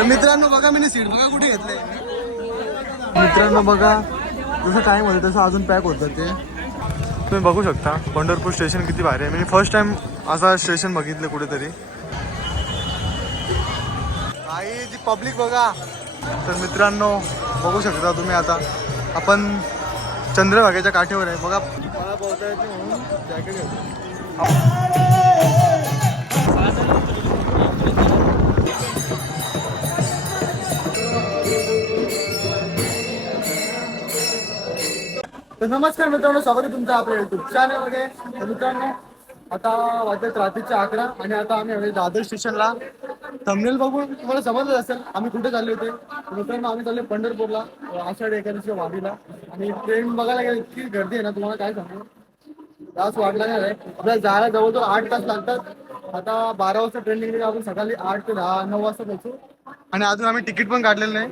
तर मित्रांनो बघा मी सीट बघा कुठे घेतलंय. मित्रांनो बघा जसं टाइम होतं तसं अजून पॅक होतं ते तुम्ही बघू शकता. पंढरपूर स्टेशन किती भारी आहे. मी फर्स्ट टाइम असा स्टेशन बघितलं कुठेतरी. आई जी पब्लिक बघा. तर मित्रांनो बघू शकता तुम्ही आता आपण चंद्रभागेच्या काठीवर आहे बघा. मला पोहता येते म्हणून जॅकेट घेतो. तर नमस्कार मित्रांनो, स्वागत आहे तुमचं आपल्या युट्यूब चॅनलमध्ये. तर मित्रांनो आता वाजतात रात्रीचे 11 आणि आता आम्ही आलो दादर स्टेशनला. थंबनेल बघून तुम्हाला समजलं असेल आम्ही कुठे चालले होते. मित्रांनो आम्ही चाललो पंढरपूरला आषाढी एकादशीच्या वारीला. आणि ट्रेन बघायला गेली इतकी गर्दी आहे ना तुम्हाला काय सांगू. तास वाटला नाही आहे आपल्याला जायला जवळजवळ 8 तास लागतात. आता 12 वाजता ट्रेन निघली. आपण सकाळी 8 ते 9 वाजता पोहोचू. आणि अजून आम्ही तिकीट पण काढलेलं नाही.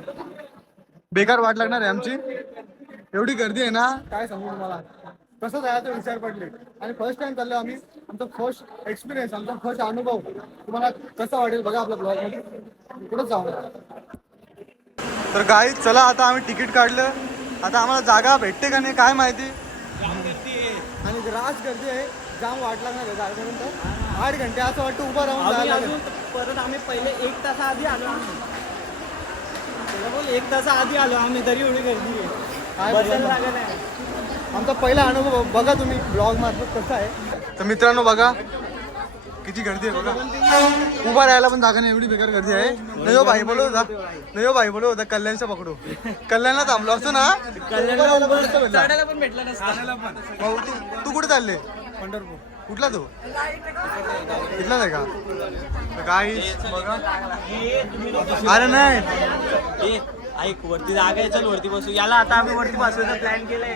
बेकार वाट लागणार आहे आमची. एवढी गर्दी आहे ना काय सांगू तुम्हाला. कसं जायचं विचार पडले. आणि फर्स्ट टाइम चाललो आम्ही. आमचा फर्स्ट एक्सपिरियन्स आमचा फर्स्ट अनुभव तुम्हाला कसा वाटेल बघा आपल्या ब्लॉगमध्ये. कुठं जाऊ. तर गाईज चला आता आम्ही तिकीट काढलं. आता आम्हाला जागा भेटते का नाही काय माहिती. आणि रास गर्दी आहे. जाम वाट लागणार आहे जायपर्यंत 8 घंटे असं वाटतं उभं राहून जायला. परत आम्ही पहिले 1 तासाआधी आलो. आम्ही 1 तासाआधी आलो आम्ही तरी एवढी गर्दी आहे. काय बसायला जागा नाही. आमचा पहिला अनुभव बघा तुम्ही ब्लॉग मार्फत कसा आहे. तर मित्रांनो बघा किती गर्दी आहे बघा. उभा राहायला पण जागा नाही. एवढी बेकार गर्दी आहे. नयो भाई बोलत होता होता कल्याणचा पकडू. कल्याणला थांबलो असतो ना चढायला पण भेटलं नसतं. भाऊ तू कुठे चालले. पंढरपूर कुठला तू इथलाच आहे का. काही बघा अरे नाही ऐक वरती जागा आहे. चल वरती बसू. याला आता आम्ही वरती बसवायचा प्लॅन केलाय.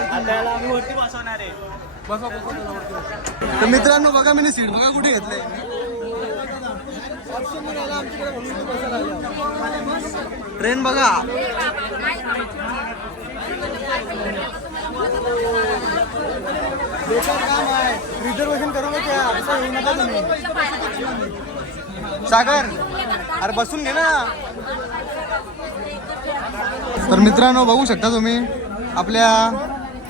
आता याला आम्ही वरती बसवणार आहे. तर मित्रांनो बघा मी सीट बघा कुठे घेतलंय. ट्रेन बघा. बेकार काम आहे. रिझर्वेशन करू नका असं येऊ नका तुम्ही. सागर अरे बसून घे ना. तर मित्रांनो बघू शकता तुम्ही आपल्या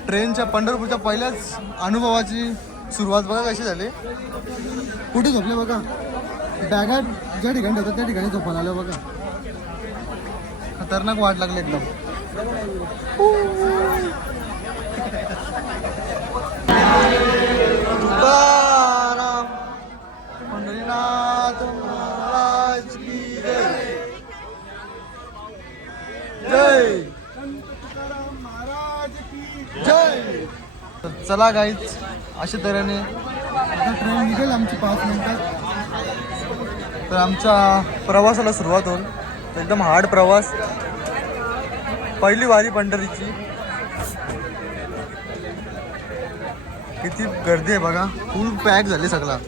ट्रेनच्या पंढरपूरच्या पहिल्याच अनुभवाची सुरुवात बघा कशी झाली. कुठे झोपले बघा. बॅगा ज्या ठिकाणी ठेवतात त्या ठिकाणी झोपून आलं बघा. खतरनाक वाट लागली एकदम. पंढरीनाथ महाराज की जय. जय. चला गाईच अशा तऱ्हेने आता ट्रेन निघेल आमची 5 मिनिटात. तर आमच्या प्रवासाला सुरुवात होईल. एकदम हार्ड प्रवास. पहिली वारी पंढरीची. किती गर्दी आहे बघा. फुल पॅक झाली सगळा.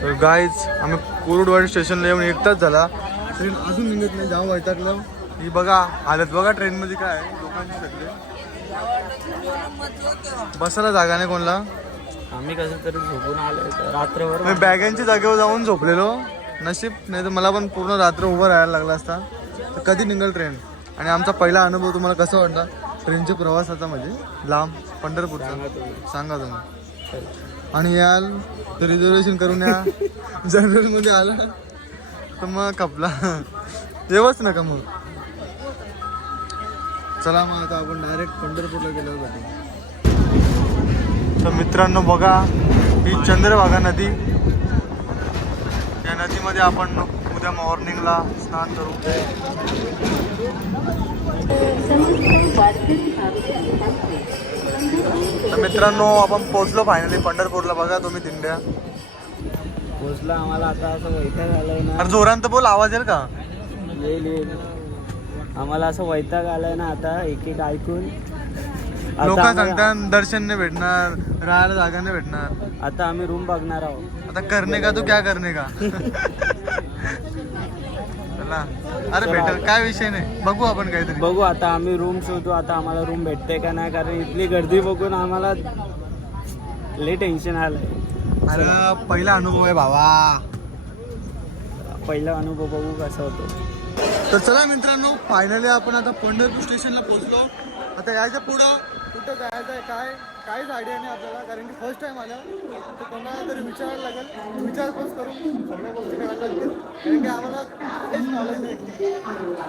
तर गाईज आम्ही कोरुडवाडी स्टेशनला येऊन 1 तास झाला. ट्रेन अजून निघत नाही. जाम वैतागलं. ही बघा हालत बघा ट्रेनमध्ये काय आहे लोकांची सगळे. बसायला जागा नाही कोणला. आम्ही कसं तरी झोपून आलो रात्रभर. मी बॅगांच्या जागेवर जाऊन झोपलेलो. नशीब नाही तर मला पण पूर्ण रात्र उभं राहायला लागला असता. तर कधी निघेल ट्रेन. आणि आमचा पहिला अनुभव तुम्हाला कसा वाटला ट्रेनच्या प्रवासाचा म्हणजे लांब पंढरपूरचा सांगा तुम्ही. आणि याल तर रिझर्वेशन करून या. जनरलमध्ये आला तर मग कपला येवच नका मग. चला मग आता आपण डायरेक्ट पंढरपूरला गेलो होतो. तर मित्रांनो बघा ही चंद्रभागा नदी. या नदीमध्ये आपण उद्या मॉर्निंगला स्नान करू. तर मित्रांनो आपण पोहोचलो फायनली पंढरपूरला. बघा तुम्ही दिंड्या पोचला. आम्हाला आता असं वैताग आलाय ना. अरे जोरांत बोल आवाज येईल का. येईल. आम्हाला असं वैताग आलाय ना आता एक एक ऐकून. लोक आम्हाला- सांगतात दर्शन नाही भेटणार, राहायला जागा नाही भेटणार. आता आम्ही रूम बघणार आहोत. आता करणे का तू क्या करणे का. चला अरे भेटेल काय विषय नाही, बघू आपण काहीतरी. बघू आता आम्ही रूम शोधू. आता आम्हाला रूम भेटते का नाही, कारण इथली गर्दी बघून आम्हाला लय टेन्शन आलंय. अरे पहिला अनुभव आहे भावा. पहिला अनुभव बघू कसा होतो. तर चला मित्रांनो, फायनली आपण आता पंढरपूर स्टेशनला पोहोचलो. आता याच्या पुढं कुठं जायचं आहे काय काहीच आयडिया नाही आपल्याला, कारण की फर्स्ट टाइम आलं. तर कोणाला तरी विचारायला लागेल, विचारपूस करून सगळ्या गोष्टी करायला लागतील, कारण की आम्हाला काहीच नॉलेज नाही.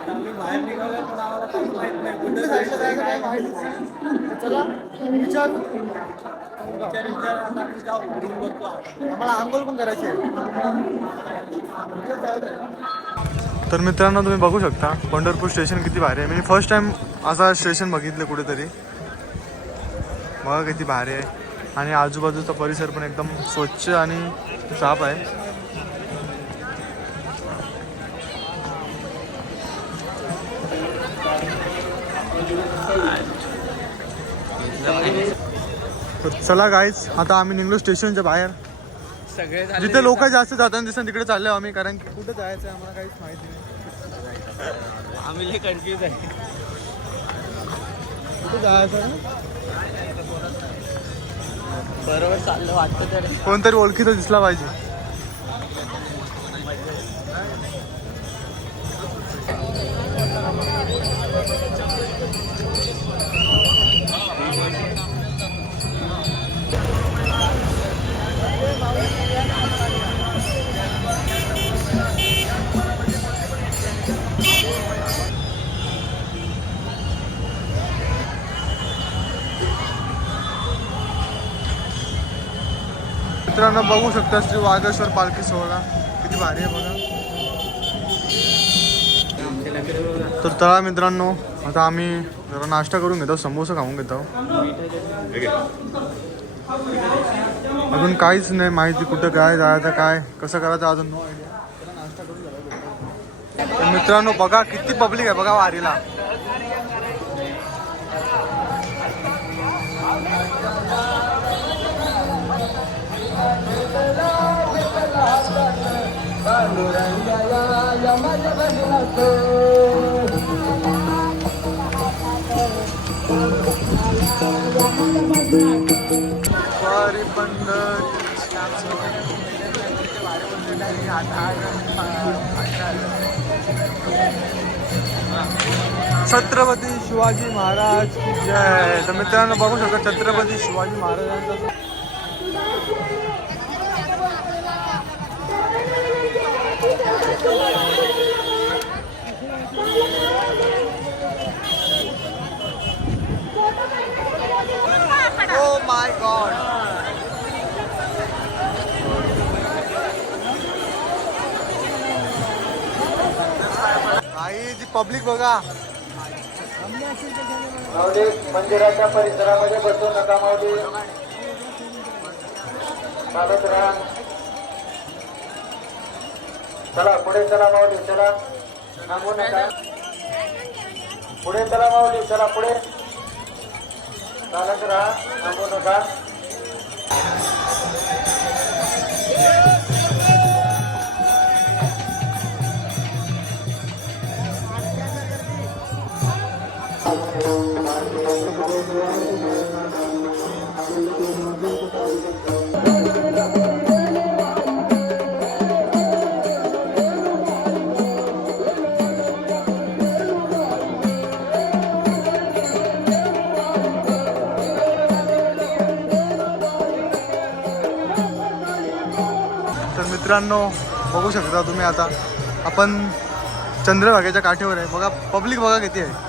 आम्ही बाहेर निघालो पण आम्हाला काही माहित नाही कुठं जायचं काय काय माहितीच नाही. तर चला विचार आम्हाला आंघोळ पण करायची आहे. तर मित्रांनो तुम्ही बघू शकता पंढरपूर स्टेशन किती भारी आहे. मी फर्स्ट टाइम असा स्टेशन बघितलं कुठेतरी. बघा किती भारी आहे, आणि आजूबाजूचा परिसर पण एकदम स्वच्छ आणि साफ आहे. तर चला गाईज, आता आम्ही निघलो स्टेशनच्या बाहेर. सगळे जिथे लोक जास्त जाताना दिसतात तिकडे चाललो आम्ही, कारण की कुठे जायचं आहे आम्हाला काहीच माहिती नाही. आम्ही लय कन्फ्युज आहे. कुठे जायचं बरोबर चाललं वाटतं तर. कोणतरी ओळखीचा दिसला पाहिजे. मित्रांनो बघू शकता श्री वागेश्वर पालखी सोहळा किती भारी आहे बघा. तर चला मित्रांनो, आता आम्ही जरा नाश्ता करून घेतो, समोसा खाऊन घेतो. अजून काहीच नाही माहिती कुठं काय जायचं काय कसं करायचं अजून नो आयडिया. नाश्ता करून झाला. तर मित्रांनो बघा किती पब्लिक आहे बघा वारीला. वारी छत्रपती शिवाजी महाराज की जय. तर मित्रांनो बघू शकता छत्रपती शिवाजी महाराजांचा Oh my God. आई जी पब्लिक बघा. मंदिराच्या परिसरामध्ये बसू नका. माऊली चालत राहा. चला पुढे चला माऊली, चला थांबू नका. पुढे चला माऊली, चला पुढे चालत राहा, थांबू नका. तर मित्रांनो बघू शकता तुम्ही, आता आपण चंद्रभागेच्या काठीवर आहे. बघा पब्लिक बघा किती आहे.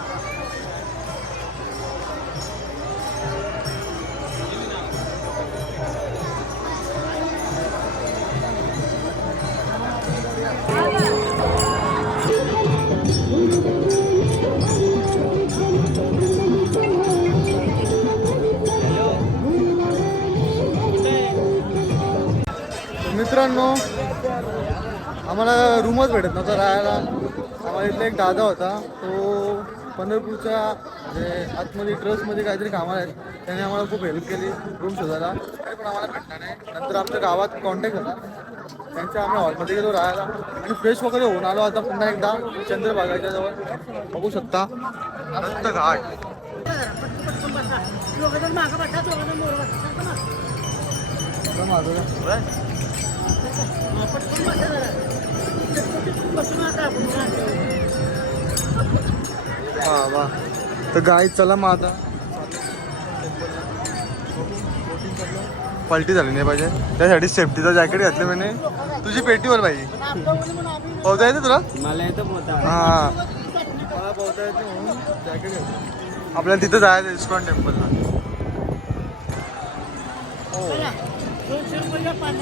मित्रांनो आम्हाला रूमच भेटत नव्हता राहायला. आम्हाला इथला एक दादा होता, तो पंढरपूरच्या म्हणजे आतमध्ये ट्रस्टमध्ये काहीतरी कामं आहेत त्याने आम्हाला खूप हेल्प केली रूम शोधायला, तरी पण आम्हाला भेटला नाही. नंतर आमच्या गावात कॉन्टॅक्ट झाला, त्यांच्या आम्ही हॉलमध्ये गेलो राहायला आणि फ्रेश वगैरे होऊन आलो. आता पुन्हा एकदा चंद्रभागाच्या जवळ बघू शकता दत्त घाट. वा तर गाई चला मग आता पलटी झाली नाही पाहिजे त्यासाठी सेफ्टीचं जॅकेट घातलं म्हणे. तुझी पेटीवर पाहिजे पोहता येते तुला? मला येतं पोहता. हा मला पोहता येते म्हणून जॅकेट घातलं. आपल्याला तिथं जायचं इस्कॉन टेम्पलला. $200 पाणी